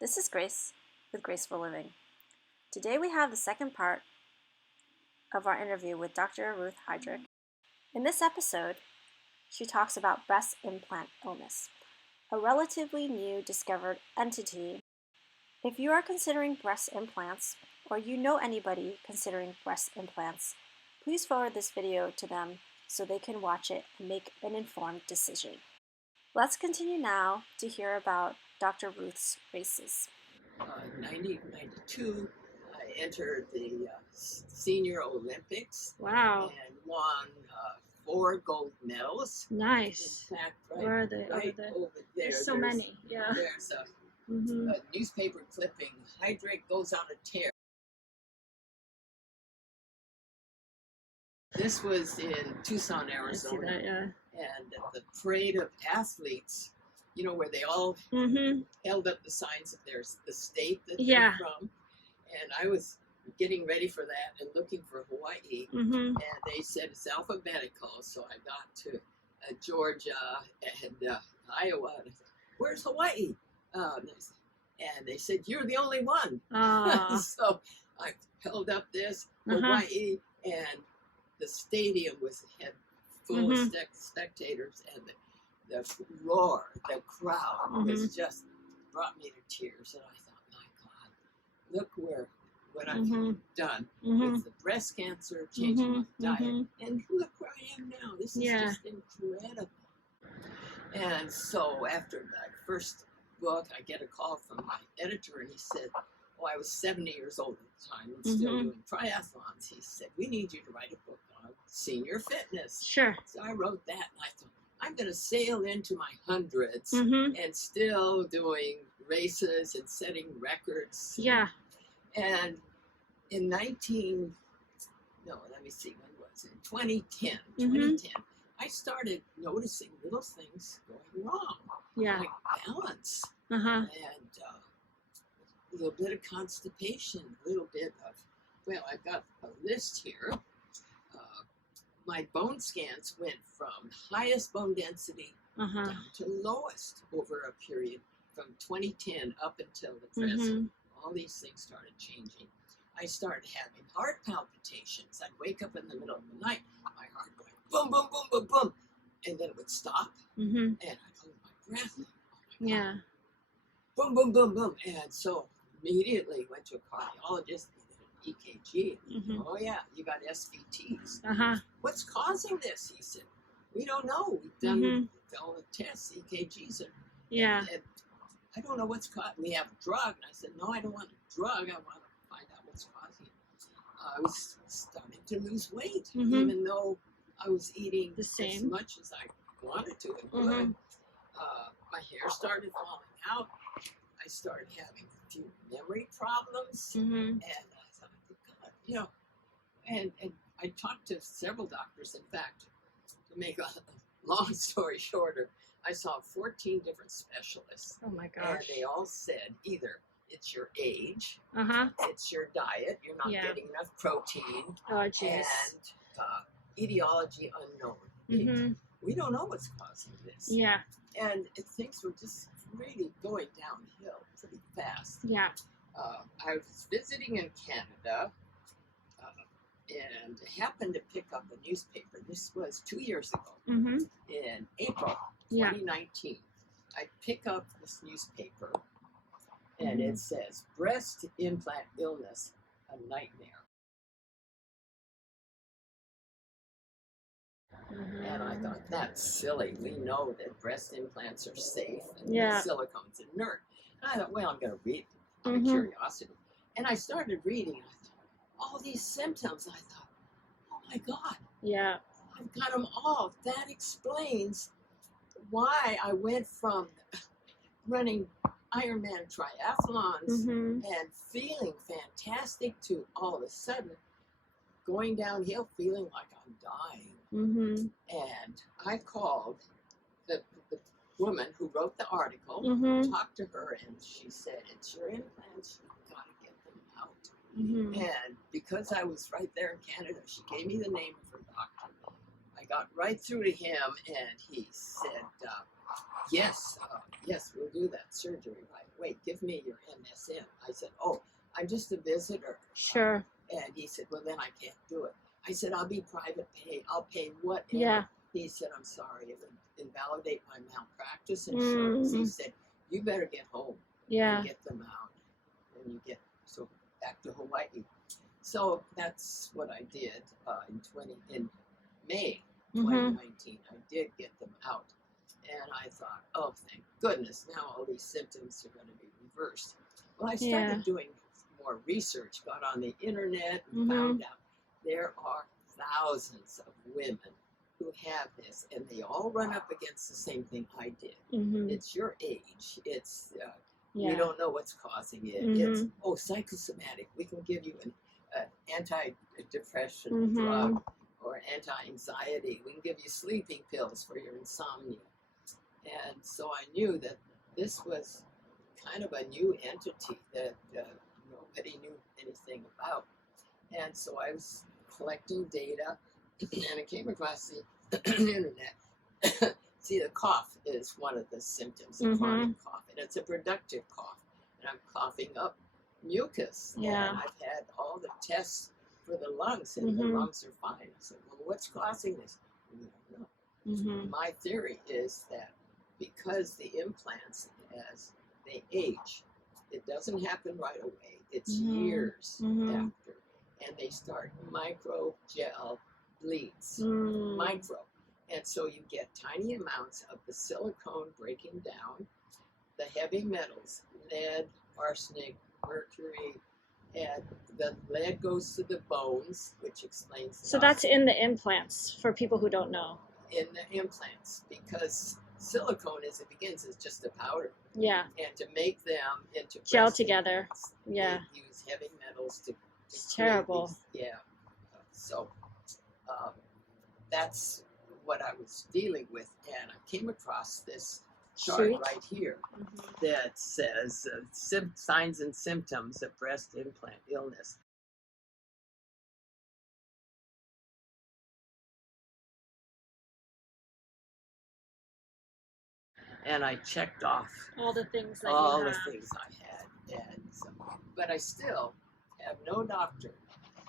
This is Grace with Graceful Living. Today we have the second part of our interview with Dr. Ruth Heydrich. In this episode, she talks about breast implant illness, a relatively new discovered entity. If you are considering breast implants, or you know anybody considering breast implants, please forward this video to them so they can watch it and make an informed decision. Let's continue now to hear about Dr. Ruth's races. 1992, I entered the Senior Olympics. Wow. And won 4 gold medals. Nice. In fact, Where are they? right over there? over there. There's so many. Yeah. There's a newspaper clipping. Heydrich goes on a tear. This was in Tucson, Arizona. I see that, yeah. And at the parade of athletes, you know, where they all held up the signs of the state that they're from. And I was getting ready for that and looking for Hawaii. And they said it's alphabetical. So I got to Georgia and Iowa. And I said, where's Hawaii? And they said, you're the only one. So I held up this, Hawaii, and the stadium had full of spectators, and the roar, the crowd was just brought me to tears. And I thought, my God, look what I've done with the breast cancer, changing my diet, and look where I am now. This is just incredible. And so after that first book, I get a call from my editor, and he said, I was 70 years old at the time and still doing triathlons. He said, we need you to write a book on senior fitness. Sure. So I wrote that, and I thought, I'm going to sail into my hundreds and still doing races and setting records. Yeah. And in 2010, I started noticing little things going wrong. Yeah. Like balance. And a little bit of constipation, a little bit of, I've got a list here. My bone scans went from highest bone density down to lowest over a period from 2010 up until the present. All these things started changing. I started having heart palpitations. I'd wake up in the middle of the night, my heart going boom, boom, boom, boom, boom, and then it would stop, and I'd hold my breath. Yeah. Boom, boom, boom, boom. And so immediately went to a cardiologist, did an EKG. Oh yeah, you got SVTs. What's causing this? He said, we don't know. We've done all the tests, EKGs. And I don't know what's causing. We have a drug. And I said, no, I don't want a drug. I want to find out what's causing it. I was starting to lose weight, even though I was eating as much as I wanted to and could. My hair started falling out. I started having a few memory problems, and I thought, God, and I talked to several doctors. In fact, to make a long story shorter, I saw 14 different specialists. Oh my gosh. And they all said either it's your age, it's your diet, you're not getting enough protein, and etiology unknown. We don't know what's causing this. Yeah. And things were just really going downhill pretty fast. Yeah. I was visiting in Canada and happened to pick up a newspaper. This was 2 years ago, in April 2019. I pick up this newspaper, and it says, breast implant illness, a nightmare. And I thought, that's silly. We know that breast implants are safe and that silicone's inert. And I thought, I'm going to read it out of curiosity. And I started reading, and I thought, all these symptoms. I thought, oh my God. Yeah. I've got them all. That explains why I went from running Ironman triathlons and feeling fantastic to all of a sudden going downhill feeling like I'm dying. And I called the woman who wrote the article, talked to her, and she said, it's your implants, you've got to get them out. And because I was right there in Canada, she gave me the name of her doctor. I got right through to him, and he said, yes, we'll do that surgery right away. Give me your MSN. I said, oh, I'm just a visitor. Sure. And he said, well, then I can't do it. I said, I'll be private pay. I'll pay whatever. Yeah. He said, I'm sorry, it would invalidate my malpractice insurance. He said, you better get home and get them out. And you get back to Hawaii. So that's what I did in May 2019. I did get them out. And I thought, oh, thank goodness, now all these symptoms are going to be reversed. Well, I started doing more research, got on the internet, and found out there are thousands of women who have this, and they all run up against the same thing I did. It's your age. It's we don't know what's causing it. It's psychosomatic. We can give you an anti-depression drug or anti-anxiety. We can give you sleeping pills for your insomnia. And so I knew that this was kind of a new entity that nobody knew anything about. And so I was collecting data, and I came across the internet. See, the cough is one of the symptoms of chronic cough, and it's a productive cough. And I'm coughing up mucus, and I've had all the tests for the lungs, and the lungs are fine. I said, well, what's causing this? We don't know. My theory is that because the implants, as they age, it doesn't happen right away. It's years after. And they start micro gel bleeds, micro. And so you get tiny amounts of the silicone breaking down, the heavy metals, lead, arsenic, mercury, and the lead goes to the bones, which explains the So that's in the implants, for people who don't know. In the implants, because silicone, as it begins, is just a powder. Yeah. And to make them into gel together, they use heavy metals to it's terrible. So that's what I was dealing with, and I came across this chart right here that says signs and symptoms of breast implant illness. And I checked off all the things that things I had, and but I still have no doctor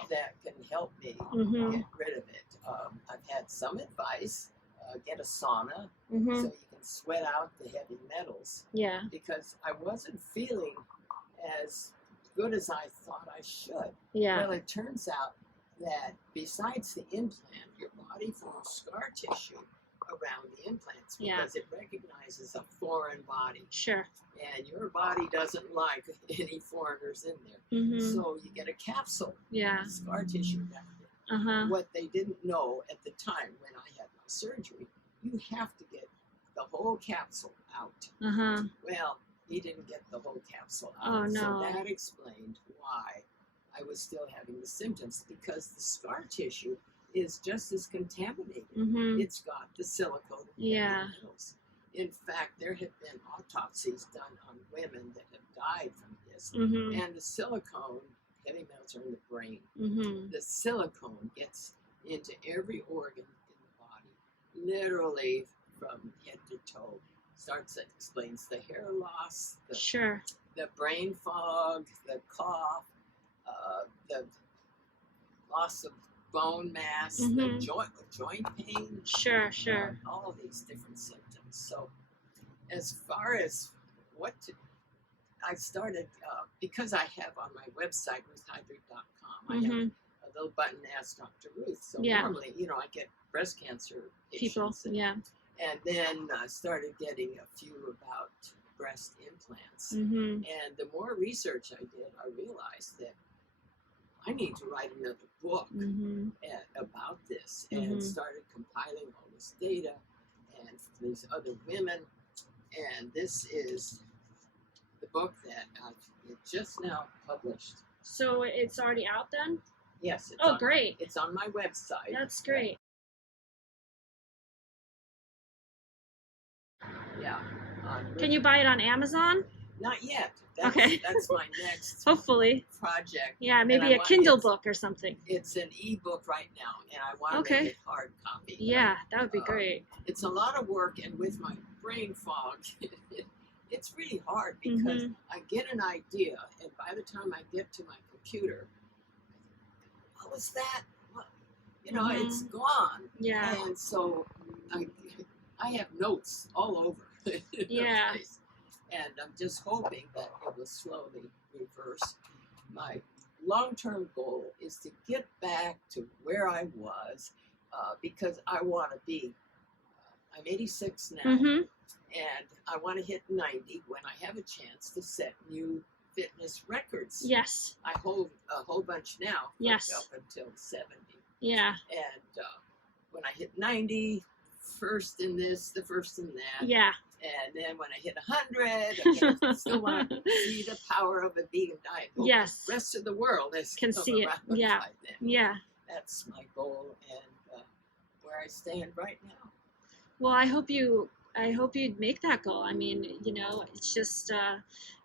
that can help me get rid of it. I've had some advice, get a sauna so you can sweat out the heavy metals. Yeah. Because I wasn't feeling as good as I thought I should. Yeah. Well, it turns out that besides the implant, your body forms scar tissue around the implants because it recognizes a foreign body. Sure. And your body doesn't like any foreigners in there. So you get a capsule. Yeah. Scar tissue down there. What they didn't know at the time when I had my surgery, you have to get the whole capsule out. Well, he didn't get the whole capsule out. Oh, no. So that explained why I was still having the symptoms, because the scar tissue is just as contaminated. It's got the silicone and metals. In fact, there have been autopsies done on women that have died from this, and the silicone, heavy metals are in the brain. The silicone gets into every organ in the body, literally from head to toe. Explains the hair loss, the brain fog, the cough, the loss of bone mass, the joint pain. All these different symptoms. So as far as what to, I started, because I have on my website, ruthheidrich.com, I have a little button Ask Dr. Ruth. So normally, I get breast cancer patients. And then I started getting a few about breast implants. And the more research I did, I realized that I need to write another book about this, and started compiling all this data and these other women. And this is the book that I've just now published. So it's already out then? Yes. Great. It's on my website. That's great. Yeah. Can you buy it on Amazon? Not yet. Okay. That's my next hopefully project. Yeah, maybe a Kindle book or something. It's an ebook right now, and I want to make it hard copy. Yeah, that would be great. It's a lot of work, and with my brain fog, it's really hard because I get an idea, and by the time I get to my computer, what was that? What, it's gone. Yeah. And so I have notes all over the place. And I'm just hoping that it will slowly reverse. My long-term goal is to get back to where I was because I want to be, I'm 86 now, and I want to hit 90 when I have a chance to set new fitness records. Yes. I hold a whole bunch now, up until 70. Yeah. And when I hit 90, first in this, the first in that. Yeah. And then when I hit 100, I still want to see the power of a vegan diet. Yes. The rest of the world can see it. Yeah. By then. Yeah. That's my goal and where I stand right now. Well, I hope you'd make that goal. I mean, it's just,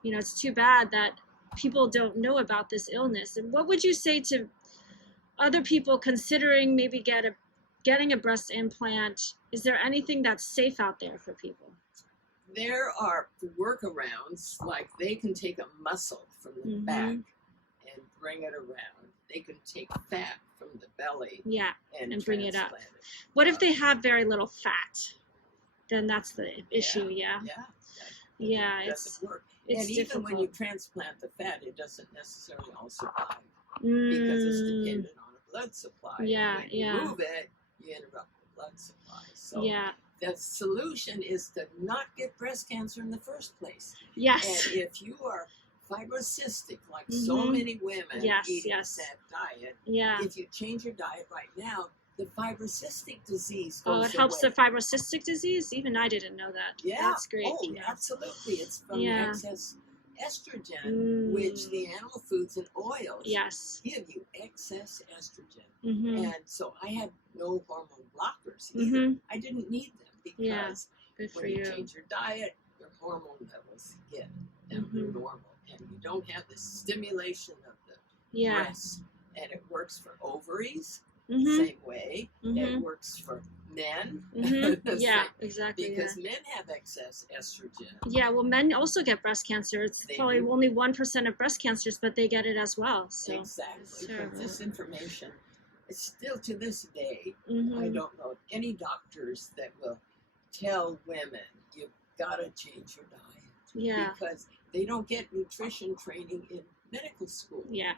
it's too bad that people don't know about this illness. And what would you say to other people considering maybe getting a breast implant? Is there anything that's safe out there for people? There are workarounds, like they can take a muscle from the back and bring it around. They can take fat from the belly and bring it up. What if they have very little fat? Then that's the issue, Yeah, it doesn't work. And even when you transplant the fat, it doesn't necessarily all survive because it's dependent on a blood supply. Yeah, when you move it, you interrupt the blood supply. So the solution is to not get breast cancer in the first place. Yes. And if you are fibrocystic, like so many women eating that diet, if you change your diet right now, the fibrocystic disease goes away. It helps the fibrocystic disease? Even I didn't know that. Yeah. That's great. Oh, absolutely. It's from excess estrogen, which the animal foods and oils give you excess estrogen. And so I had no hormone blockers either. I didn't need them because when you change your diet, your hormone levels get down to normal. And you don't have the stimulation of the breasts. And it works for ovaries. Same way. It works for men. Exactly. Because men have excess estrogen. Yeah, well, men also get breast cancer. It's probably only 1% of breast cancers, but they get it as well. So. Exactly. But this information, it's still to this day, I don't know any doctors that will tell women, you've got to change your diet. Yeah. Because they don't get nutrition training in medical school. Yeah.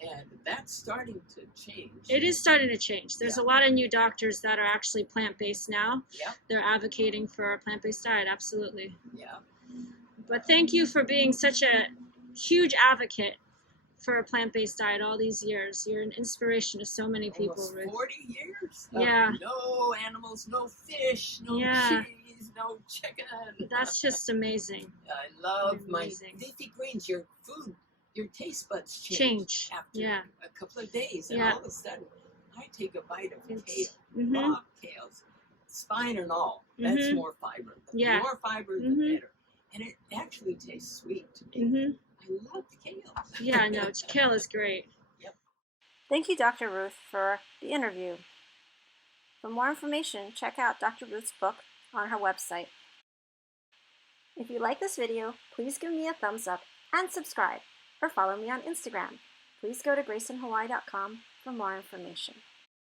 And that's starting to change. It is starting to change. There's a lot of new doctors that are actually plant-based now. Yeah. They're advocating for a plant-based diet, absolutely. Yeah. But thank you for being such a huge advocate for a plant-based diet all these years. You're an inspiration to so many people. Almost 40 years. Yeah. No animals, no fish, no cheese, no chicken. That's just amazing. I love my leafy greens. Your food. Your taste buds change after a couple of days, and all of a sudden, I take a bite of kale, raw kales, spine and all. That's more fiber. The more fiber, the better. And it actually tastes sweet to me. I love kale. Yeah, no, kale is great. Yep. Thank you, Dr. Ruth, for the interview. For more information, check out Dr. Ruth's book on her website. If you like this video, please give me a thumbs up and subscribe. Or follow me on Instagram. Please go to graceandhawaii.com for more information.